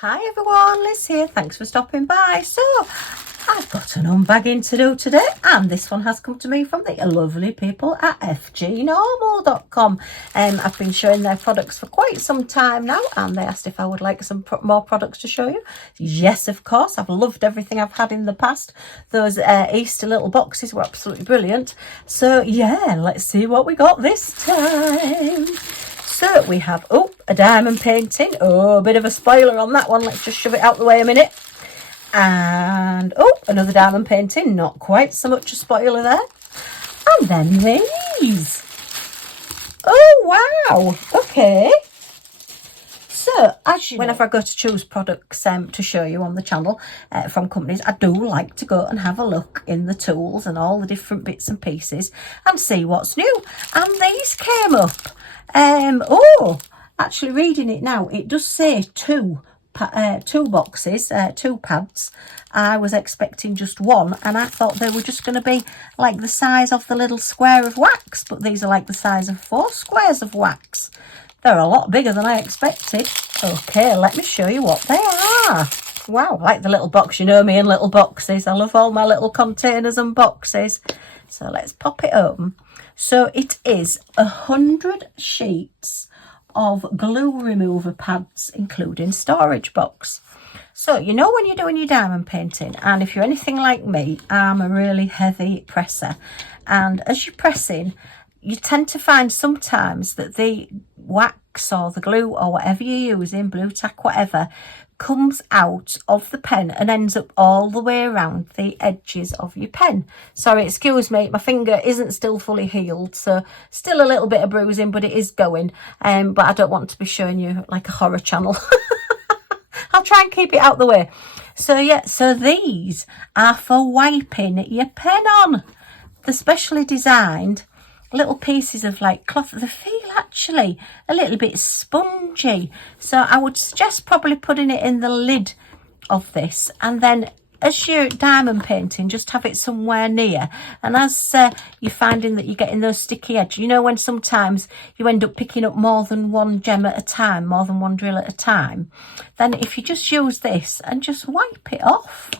Hi everyone, Liz here, thanks for stopping by. So, I've got an unbagging to do today, and this one has come to me from the lovely people at FGNORMAL.com. I've been showing their products for quite some time now, and they asked if I would like some more products to show you. Yes, of course, I've loved everything I've had in the past. Those Easter little boxes were absolutely brilliant. So yeah, let's see what we got this time. So we have, a diamond painting. A bit of a spoiler on that one. Let's just shove it out the way a minute. And, another diamond painting. Not quite so much a spoiler there. And then these. Oh, wow. Okay. So, whenever I go to choose products to show you on the channel from companies, I do like to go and have a look in the tools and all the different bits and pieces and see what's new. And these came up. Actually reading it now, it does say two boxes, two pads. I was expecting just one, and I thought they were just going to be like the size of the little square of wax, but these are like the size of 4 squares of wax. They're a lot bigger than I expected. Okay, let me show you what they are. Wow, like the little box, you know me and little boxes. I love all my little containers and boxes. So let's pop it open. So it is 100 sheets of glue remover pads, including storage box. So, you know, when you're doing your diamond painting, and if you're anything like me, I'm a really heavy presser. And as you're pressing, you tend to find sometimes that the wax or the glue or whatever you're using, blue tack, whatever, comes out of the pen and ends up all the way around the edges of your pen. Sorry, excuse me, my finger isn't still fully healed, so still a little bit of bruising, but it is going. But I don't want to be showing you like a horror channel. I'll try and keep it out the way. So yeah, so these are for wiping your pen on. They're specially designed little pieces of like cloth. They feel actually a little bit spongy, so I would suggest probably putting it in the lid of this, and then as you're diamond painting, just have it somewhere near. And as you're finding that you're getting those sticky edges, you know, when sometimes you end up picking up more than one gem at a time, more than one drill at a time, then if you just use this and just wipe it off.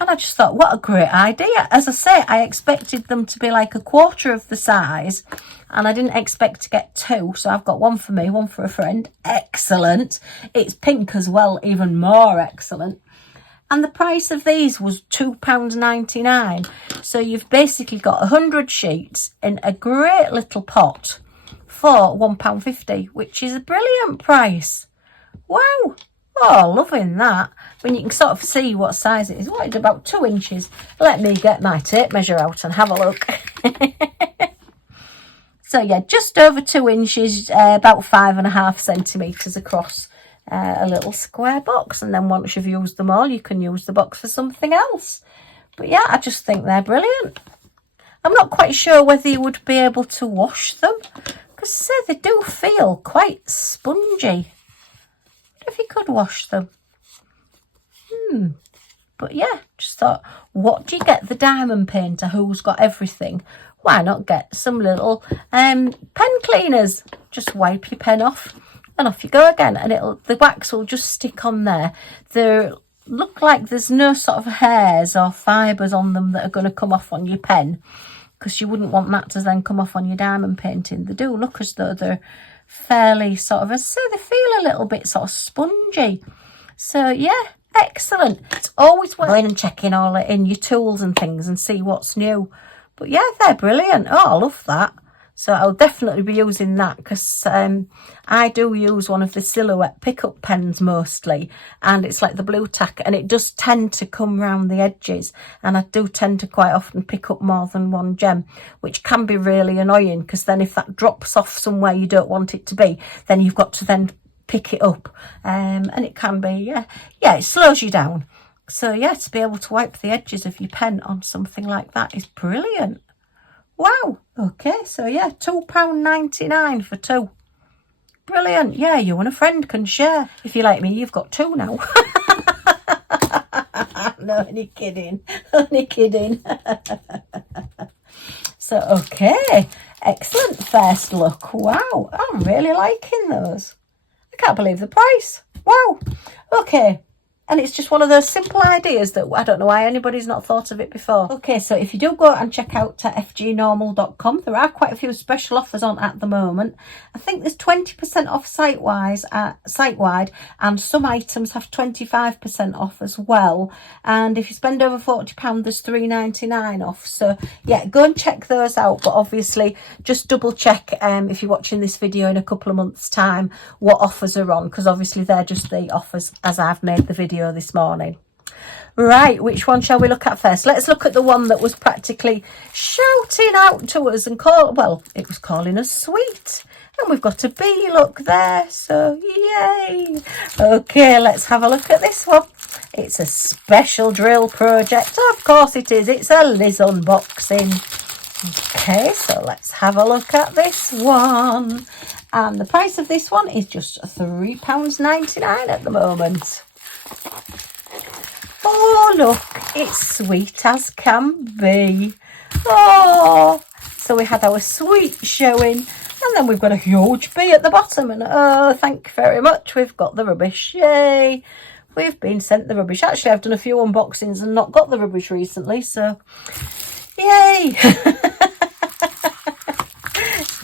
And I just thought, what a great idea. As I say, I expected them to be like a quarter of the size, and I didn't expect to get 2. So I've got one for me, one for a friend. Excellent. It's pink as well, even more excellent. And the price of these was £2.99. So you've basically got 100 sheets in a great little pot for £1.50, which is a brilliant price. Wow. Oh, loving that. When you can sort of see what size it is. What, it's about 2 inches. Let me get my tape measure out and have a look. So yeah, just over 2 inches, about 5.5 centimetres across, a little square box. And then once you've used them all, you can use the box for something else. But yeah, I just think they're brilliant. I'm not quite sure whether you would be able to wash them, because say they do feel quite spongy. If you could wash them. But yeah, just thought, what do you get the diamond painter who's got everything? Why not get some little pen cleaners? Just wipe your pen off and off you go again, and the wax will just stick on there. They look like there's no sort of hairs or fibres on them that are going to come off on your pen, because you wouldn't want that to then come off on your diamond painting. They do look as though they're fairly sort of, so they feel a little bit sort of spongy. So yeah, excellent. It's always worth going and checking all in your tools and things and see what's new. But yeah, they're brilliant. Oh, I love that. So I'll definitely be using that, because I do use one of the Silhouette pickup pens mostly, and it's like the blue tack, and it does tend to come round the edges, and I do tend to quite often pick up more than one gem, which can be really annoying, because then if that drops off somewhere you don't want it to be, then you've got to then pick it up, and it can be, it slows you down. So yeah, to be able to wipe the edges of your pen on something like that is brilliant. Wow. Okay, so yeah, £2.99 for 2. Brilliant. Yeah, you and a friend can share. If you like me, you've got 2 now. No, only kidding. Only kidding. So, okay. Excellent first look. Wow, I'm really liking those. I Can't believe the price. Wow. Okay. And it's just one of those simple ideas that I don't know why anybody's not thought of it before. Okay, so if you do go and check out FGNORMAL.com, there are quite a few special offers on at the moment. I think there's 20% off site-wide, and some items have 25% off as well. And if you spend over £40, there's £3.99 off. So yeah, go and check those out. But obviously, just double check if you're watching this video in a couple of months' time what offers are on, because obviously they're just the offers as I've made the video this morning. Right, which one shall we look at first? Let's look at the one that was practically shouting out to us and it was calling us sweet. And we've got a bee look there, so yay. Okay, let's have a look at this one. It's a special drill project. Of course it is. It's a Liz unboxing. Okay, so let's have a look at this one. And the price of this one is just £3.99 at the moment. Oh, look, it's sweet as can be. Oh, so we had our sweet showing, and then we've got a huge bee at the bottom. And oh, thank you very much. We've got the rubbish. Yay. We've been sent the rubbish. Actually, I've done a few unboxings and not got the rubbish recently, so yay.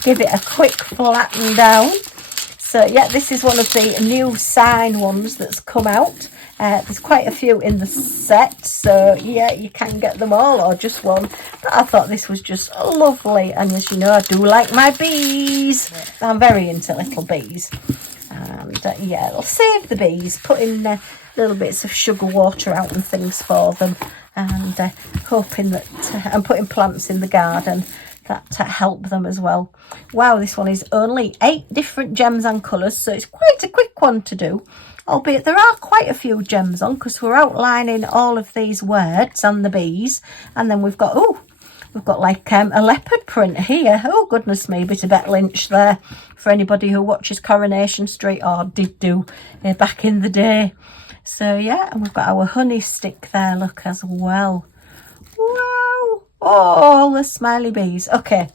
Give it a quick flatten down. So yeah, this is one of the new sign ones that's come out. There's quite a few in the set, so yeah, you can get them all or just one. But I thought this was just lovely, and as you know, I do like my bees. I'm very into little bees, and yeah, I'll save the bees, put in little bits of sugar water out and things for them, and hoping that I'm putting plants in the garden that help them as well. Wow, this one is only 8 different gems and colours, so it's quite a quick one to do, albeit there are quite a few gems on, because we're outlining all of these words and the bees. And then we've got like a leopard print here. Oh goodness me, bit of Bet Lynch there for anybody who watches Coronation Street or did do back in the day. So yeah, and we've got our honey stick there, look, as well. Wow. Oh, the smiley bees. Okay,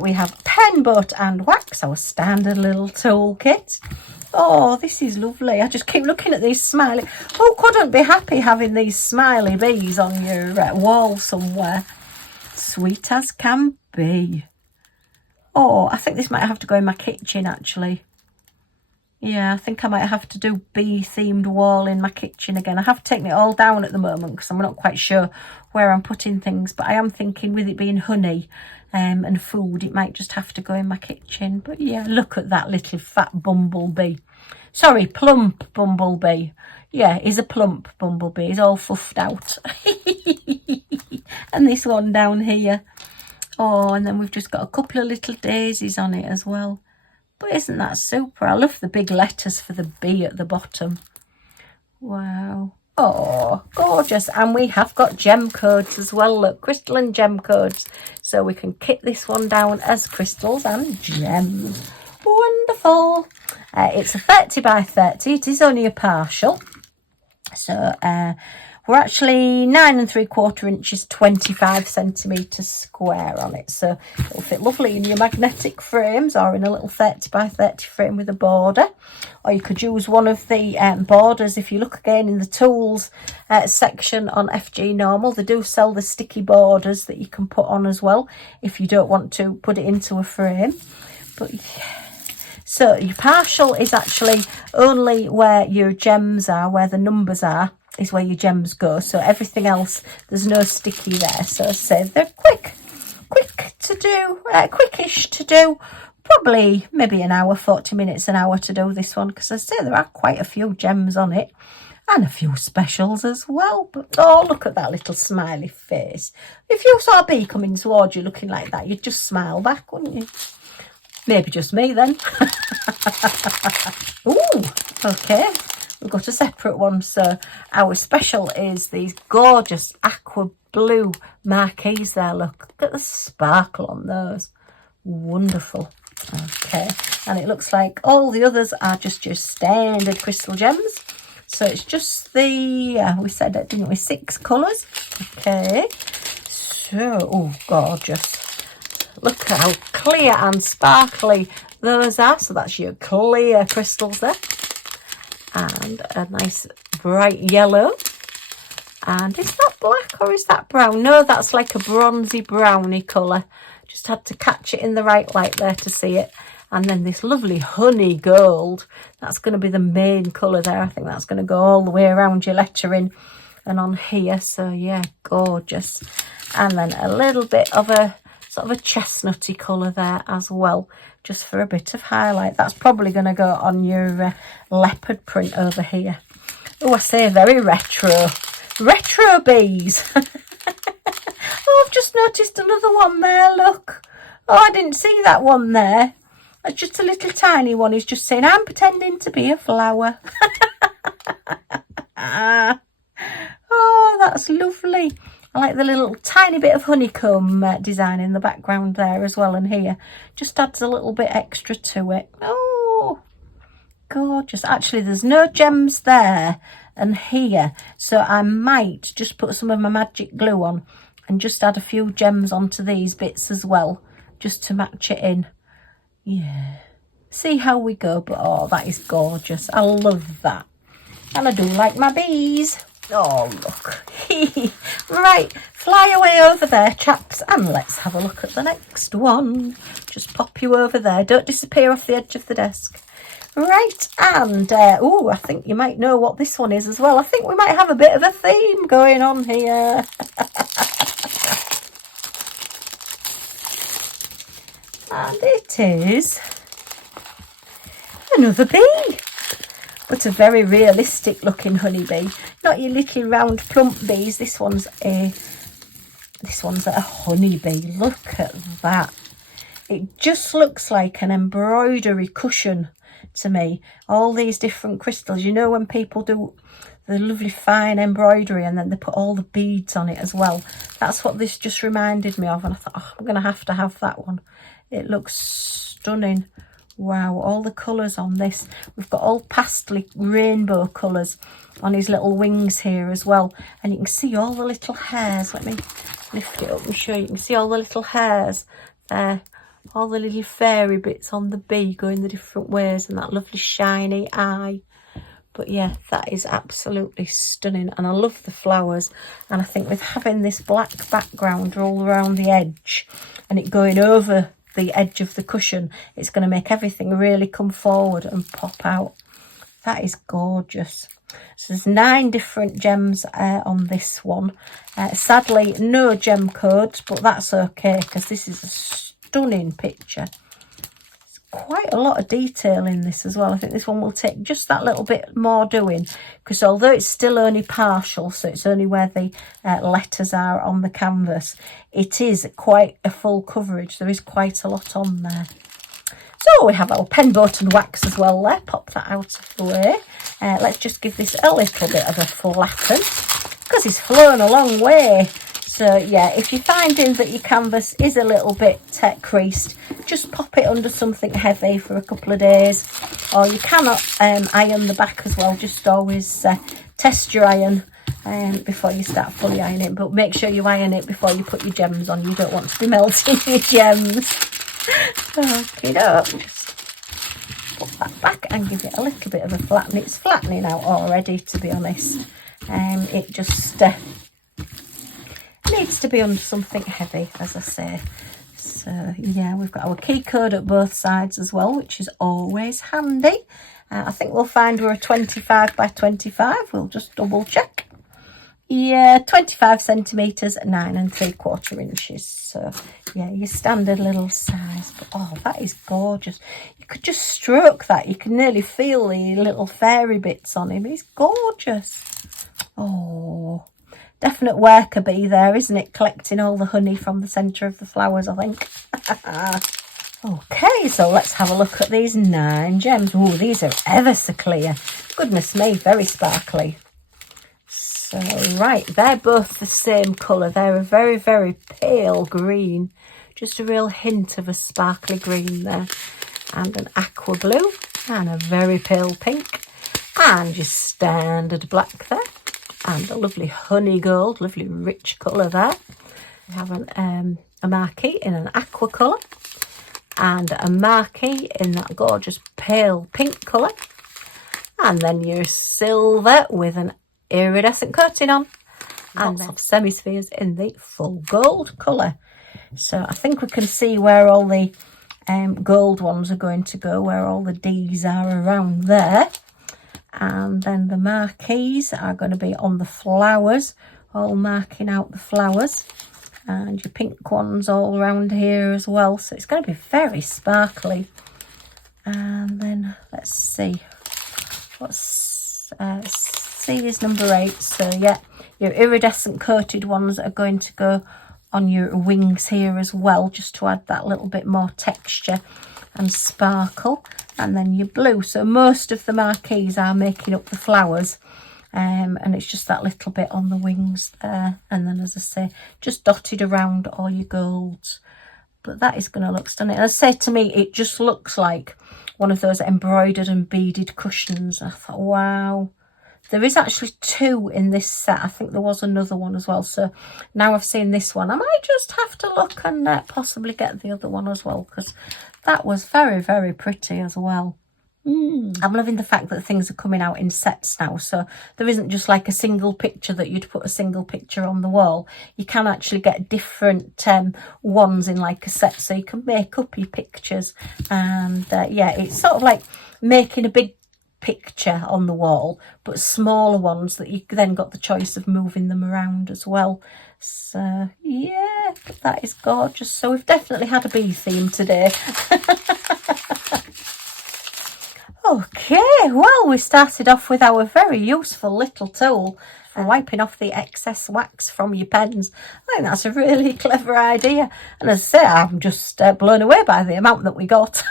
we have pen, boat and wax, our standard little toolkit. Oh, this is lovely. I just keep looking at these smiley. Who couldn't be happy having these smiley bees on your wall somewhere? Sweet as can be. Oh, I think this might have to go in my kitchen, actually. Yeah, I think I might have to do bee-themed wall in my kitchen again. I have taken it all down at the moment because I'm not quite sure where I'm putting things. But I am thinking with it being honey and food, it might just have to go in my kitchen. But yeah, look at that little fat bumblebee. Sorry, plump bumblebee. Yeah, he's a plump bumblebee. He's all fuffed out. And this one down here. Oh, and then we've just got a couple of little daisies on it as well. But isn't that super? I love the big letters for the B at the bottom. Wow. Oh, gorgeous. And we have got gem codes as well. Look, crystal and gem codes. So we can kit this one down as crystals and gems. Wonderful. It's a 30 by 30. It is only a partial. So we're actually 9 3/4 inches, 25 centimetres square on it. So it'll fit lovely in your magnetic frames or in a little 30 by 30 frame with a border. Or you could use one of the borders. If you look again in the tools section on FG Normal, they do sell the sticky borders that you can put on as well if you don't want to put it into a frame. But yeah. So your partial is actually only where your gems are, where the numbers are, is where your gems go. So everything else, there's no sticky there. So say they're quick to do, quickish to do. Probably maybe an hour, 40 minutes, an hour to do this one, because I say there are quite a few gems on it and a few specials as well. But oh, look at that little smiley face. If you saw a bee coming towards you looking like that, you'd just smile back, wouldn't you? Maybe just me then. Ooh, okay. We've got a separate one. So our special is these gorgeous aqua blue marquees there. Look at the sparkle on those. Wonderful. Okay. And it looks like all the others are just your standard crystal gems. So it's just the, we said it, didn't we? 6 colours. Okay. So, oh, gorgeous. Look at how clear and sparkly those are. So that's your clear crystals there. And a nice bright yellow. And is that black or is that brown? No, that's like a bronzy browny colour. Just had to catch it in the right light there to see it. And then this lovely honey gold. That's going to be the main colour there. I think that's going to go all the way around your lettering and on here. So yeah, gorgeous. And then a little bit of a sort of a chestnutty colour there as well, just for a bit of highlight. That's probably going to go on your leopard print over here. Oh, I say very retro. Retro bees. Oh, I've just noticed another one there, look. Oh, I didn't see that one there. That's just a little tiny one. He's just saying, I'm pretending to be a flower. Oh, that's lovely. I like the little tiny bit of honeycomb design in the background there as well, and here. Just adds a little bit extra to it. Oh, gorgeous. Actually, there's no gems there and here, so I might just put some of my magic glue on and just add a few gems onto these bits as well, just to match it in. Yeah, see how we go. But oh, that is gorgeous. I love that, and I do like my bees. Oh, look. Right, fly away over there, chaps, and let's have a look at the next one. Just pop you over there. Don't disappear off the edge of the desk. Right, and oh, I think you might know what this one is as well. I think we might have a bit of a theme going on here. And it is another bee, but a very realistic looking honeybee. Not your little round plump bees. This one's a honeybee. Look at that. It just looks like an embroidery cushion to me. All these different crystals. You know when people do the lovely fine embroidery and then they put all the beads on it as well. That's what this just reminded me of, and I thought, oh, I'm going to have that one. It looks stunning. Wow, all the colours on this. We've got all pastel rainbow colours on his little wings here as well. And you can see all the little hairs. Let me lift it up and show you. You can see all the little hairs there. All the little fairy bits on the bee going the different ways, and that lovely shiny eye. But yeah, that is absolutely stunning, and I love the flowers. And I think with having this black background all around the edge and it going over the edge of the cushion, it's going to make everything really come forward and pop out. That is gorgeous. So there's 9 different gems on this one. Sadly, no gem codes, but that's okay because this is a stunning picture. There's quite a lot of detail in this as well. I think this one will take just that little bit more doing, because although it's still only partial, so it's only where the letters are on the canvas, it is quite a full coverage. There is quite a lot on there. So we have our pen boat and wax as well there. Pop that out of the way. Let's just give this a little bit of a flatten, because it's flown a long way. So yeah, if you're finding that your canvas is a little bit creased, just pop it under something heavy for a couple of days. Or you cannot iron the back as well. Just always test your iron before you start fully ironing. But make sure you iron it before you put your gems on. You don't want to be melting your gems. Okay, just put that back and give it a little bit of a flatten. It's flattening out already, to be honest. It just needs to be under something heavy, as I say. So yeah, we've got our key code at both sides as well, which is always handy. I think we'll find we're a 25 by 25. We'll just double check. Yeah, 25 centimetres, 9 3/4 inches. So yeah, your standard little size. But oh, that is gorgeous. You could just stroke that. You can nearly feel the little fairy bits on him. He's gorgeous. Oh, definite worker bee there, isn't it? Collecting all the honey from the centre of the flowers, I think. Okay, so let's have a look at these 9 gems. Oh, these are ever so clear. Goodness me, very sparkly. So, right, they're both the same colour. They're a very, very pale green. Just a real hint of a sparkly green there. And an aqua blue. And a very pale pink. And your standard black there. And a lovely honey gold, lovely rich colour there. We have a marquee in an aqua colour. and a marquee in that gorgeous pale pink colour, and then your silver with an iridescent coating on, and lots of semi-spheres in the full gold colour. So I think we can see where all the gold ones are going to go, where all the D's are around there. And then the marquees are going to be on the flowers, all marking out the flowers, and your pink ones all around here as well. So it's going to be very sparkly. And then let's see, C is number 8. So yeah, your iridescent coated ones are going to go on your wings here as well, just to add that little bit more texture and sparkle. And then your blue. So most of the marquees are making up the flowers, and it's just that little bit on the wings there. And then, as I say, just dotted around all your golds. But that is going to look stunning. As I say, to me, it just looks like one of those embroidered and beaded cushions. I thought, wow. There is actually 2 in this set. I think there was another one as well. So now I've seen this one, I might just have to look and possibly get the other one as well, because that was very, very pretty as well. I'm loving the fact that things are coming out in sets now. So there isn't just like a single picture that you'd put a single picture on the wall. You can actually get different ones in like a set. So you can make up your pictures. And yeah, it's sort of like making a big picture on the wall, but smaller ones that you then got the choice of moving them around as well. So yeah, that is gorgeous. So we've definitely had a bee theme today. Okay, well, we started off with our very useful little tool for wiping off the excess wax from your pens. I think that's a really clever idea, and as I say, I'm just blown away by the amount that we got.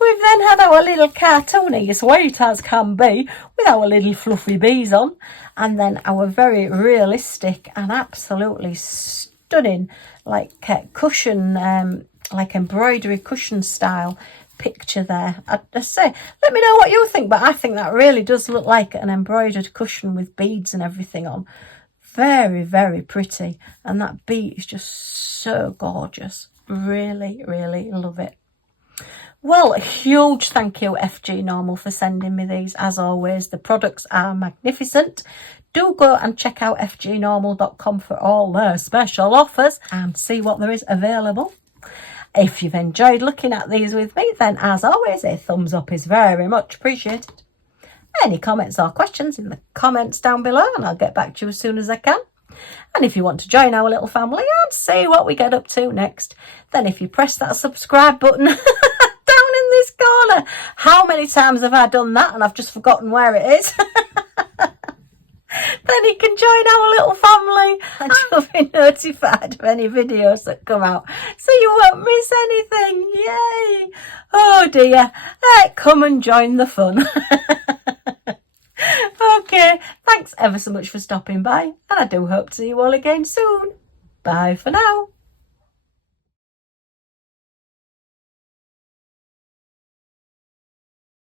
We've then had our little cartoony, as white as can be, with our little fluffy bees on, and then our very realistic and absolutely stunning, like cushion, like embroidery cushion style picture there. I say, let me know what you think, but I think that really does look like an embroidered cushion with beads and everything on. Very, very pretty, and that bee is just so gorgeous. Really, really love it. Well, a huge thank you, FG Normal, for sending me these. As always, the products are magnificent. Do go and check out fgnormal.com for all their special offers and see what there is available. If you've enjoyed looking at these with me, then as always, a thumbs up is very much appreciated. Any comments or questions in the comments down below, and I'll get back to you as soon as I can. And if you want to join our little family and see what we get up to next, then if you press that subscribe button down in this corner. How many times have I done that and I've just forgotten where it is? Then you can join our little family and you'll be notified of any videos that come out, so you won't miss anything. Yay! Oh dear, come and join the fun. Okay, thanks ever so much for stopping by, and I do hope to see you all again soon. Bye for now.